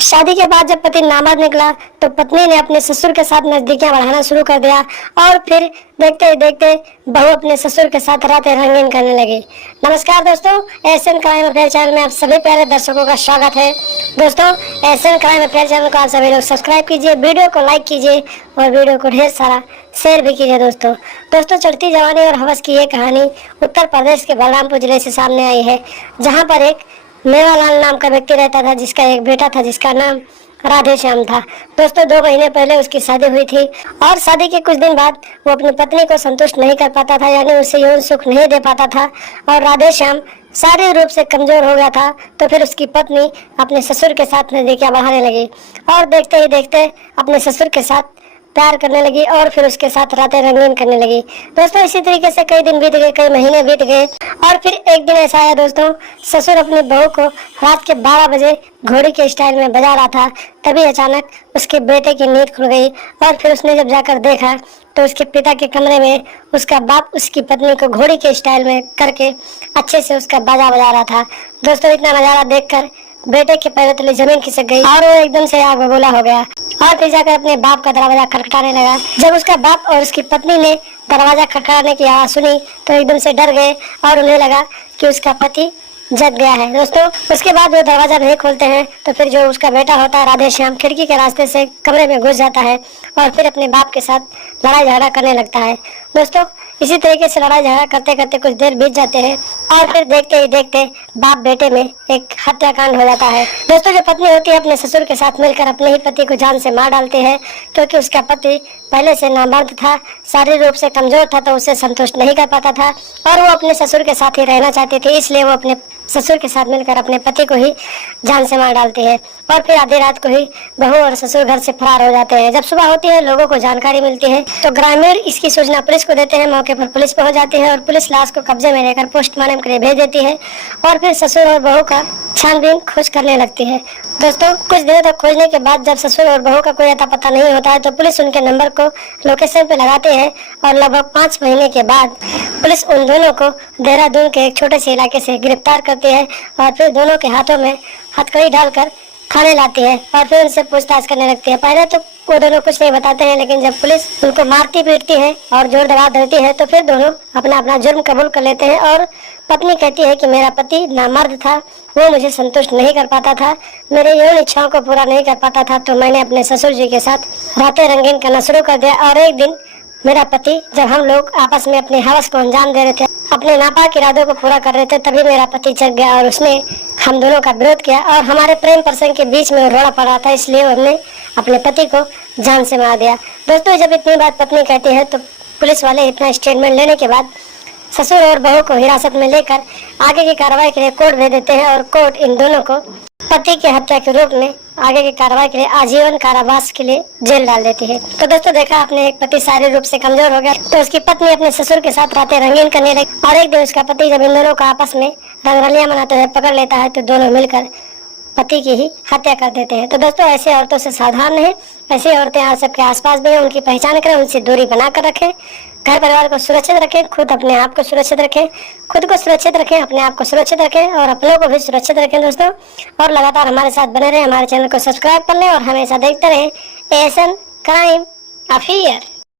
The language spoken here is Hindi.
शादी के बाद जब पति नामर्द निकला तो पत्नी ने अपने ससुर के साथ नजदीकियां बढ़ाना शुरू कर दिया और फिर देखते ही देखते बहू अपने ससुर के साथ रातें रंगीन करने लगी। नमस्कार दोस्तों, एशियन क्राइम अफेयर चैनल में आप सभी प्यारे दर्शकों का स्वागत है। दोस्तों, एशियन क्राइम अफेयर चैनल को आप सभी लोग सब्सक्राइब कीजिए, वीडियो को लाइक कीजिए और वीडियो को ढेर सारा शेयर भी कीजिए। दोस्तों चढ़ती जवानी और हवस की ये कहानी उत्तर प्रदेश के बलरामपुर जिले से सामने आई है, जहाँ पर एक मेवालाल नाम का व्यक्ति रहता था, जिसका एक बेटा था जिसका नाम राधे श्याम था। दोस्तों 2 महीने पहले उसकी शादी हुई थी और शादी के कुछ दिन बाद वो अपनी पत्नी को संतुष्ट नहीं कर पाता था, यानी उसे यौन सुख नहीं दे पाता था और राधे श्याम शारीरिक रूप से कमजोर हो गया था। तो फिर उसकी पत्नी अपने ससुर के साथ नजदीकियां बढ़ाने लगी और देखते ही देखते अपने ससुर के साथ प्यार करने लगी और फिर उसके साथ रातें रंगीन करने लगी। दोस्तों इसी तरीके से कई दिन बीत गए, कई महीने बीत गए और फिर एक दिन ऐसा आया दोस्तों, ससुर अपनी बहू को रात के 12 बजे घोड़ी के स्टाइल में बजा रहा था। तभी अचानक उसके बेटे की नींद खुल गई और फिर उसने जब जाकर देखा तो उसके पिता के कमरे में उसका बाप उसकी पत्नी को घोड़ी के स्टाइल में करके अच्छे से उसका बाजा बजा रहा था। दोस्तों इतना नजारा देखकर बेटे के पैरों तले जमीन खिसक गई और वो एकदम से आग बबूला हो गया और फिर जाकर अपने बाप का दरवाजा खटखटाने लगा। जब उसका बाप और उसकी पत्नी ने दरवाजा खटखटाने की आवाज सुनी तो एकदम से डर गए और उन्हें लगा कि उसका पति जग गया है। दोस्तों उसके बाद वो दरवाजा नहीं खोलते हैं तो फिर जो उसका बेटा होता है राधे श्याम खिड़की के रास्ते से कमरे में घुस जाता है और फिर अपने बाप के साथ लड़ाई झगड़ा करने लगता है। दोस्तों इसी तरीके से लड़ाई झगड़ा करते करते कुछ देर बीत जाते हैं और फिर देखते ही देखते बाप बेटे में एक हत्याकांड हो जाता है। दोस्तों जो पत्नी होती है अपने ससुर के साथ मिलकर अपने ही पति को जान से मार डालती है, क्योंकि उसका पति पहले से नामर्द था, शारीरिक रूप से कमजोर था तो उसे संतुष्ट नहीं कर पाता था और वो अपने ससुर के साथ ही रहना चाहती थी, इसलिए वो अपने ससुर के साथ मिलकर अपने पति को ही जान से मार डालती है और फिर आधी रात को ही बहू और ससुर घर से फरार हो जाते हैं। जब सुबह होती है लोगों को जानकारी मिलती है तो ग्रामीण इसकी सूचना पुलिस को देते हैं। मौके पर पुलिस पहुंच जाती है और पुलिस लाश को कब्जे में लेकर पोस्टमार्टम के लिए भेज देती है और फिर ससुर और बहू का छानबीन खोज करने लगती है। दोस्तों कुछ दिनों तक खोजने के बाद जब ससुर और बहू का कोई अता पता नहीं होता है तो पुलिस उनके नंबर को लोकेशन पे लगाते हैं और लगभग 5 महीने के बाद पुलिस उन दोनों को देहरादून के एक छोटे से इलाके से गिरफ्तार करती है और फिर दोनों के हाथों में हथकड़ी डालकर खाने लाती है और फिर उनसे पूछताछ करने लगती है। पहले तो वो दोनों कुछ नहीं बताते हैं, लेकिन जब पुलिस उनको मारती पीटती है और जोर दबाव देती है तो फिर दोनों अपना अपना जुर्म कबूल कर लेते हैं और पत्नी कहती है कि मेरा पति नामर्द था, वो मुझे संतुष्ट नहीं कर पाता था, मेरे यौन इच्छाओं को पूरा नहीं कर पाता था, तो मैंने अपने ससुर जी के साथ रातें रंगीन करना शुरू कर दिया और एक दिन मेरा पति जब हम लोग आपस में अपने हवस को अंजाम दे रहे थे, अपने नापाक इरादों को पूरा कर रहे थे, तभी मेरा पति जग गया और उसने हम दोनों का विरोध किया और हमारे प्रेम प्रसंग के बीच में रोड़ा पड़ रहा था, इसलिए हमने अपने पति को जान से मार दिया। दोस्तों जब इतनी बात पत्नी कहती है तो पुलिस वाले इतना स्टेटमेंट लेने के बाद ससुर और बहू को हिरासत में लेकर आगे की कार्रवाई के लिए कोर्ट भेज देते हैं और कोर्ट इन दोनों को पति की हत्या के रूप में आगे की कार्रवाई के लिए आजीवन कारावास के लिए जेल डाल देती है। तो दोस्तों देखा आपने, एक पति शारीरिक रूप से कमजोर हो गया तो उसकी पत्नी अपने ससुर के साथ रातें रंगीन करने लगी और एक दिन उसका पति जब इन दोनों को आपस में रंगरलियां मनाते हुए पकड़ लेता है तो दोनों मिलकर पति की ही हत्या कर देते हैं। तो दोस्तों ऐसे औरतों से सावधान रहें, ऐसी औरतें आप सबके आसपास भी हैं, उनकी पहचान करें, उनसे दूरी बनाकर रखें, घर परिवार को सुरक्षित रखें, खुद अपने आप को सुरक्षित रखें, खुद को सुरक्षित रखें, अपने आप को सुरक्षित रखें और अपनों को भी सुरक्षित रखें दोस्तों। और लगातार हमारे साथ बने रहें, हमारे चैनल को सब्सक्राइब कर लें और हमेशा देखते रहें एशियन क्राइम अफेयर।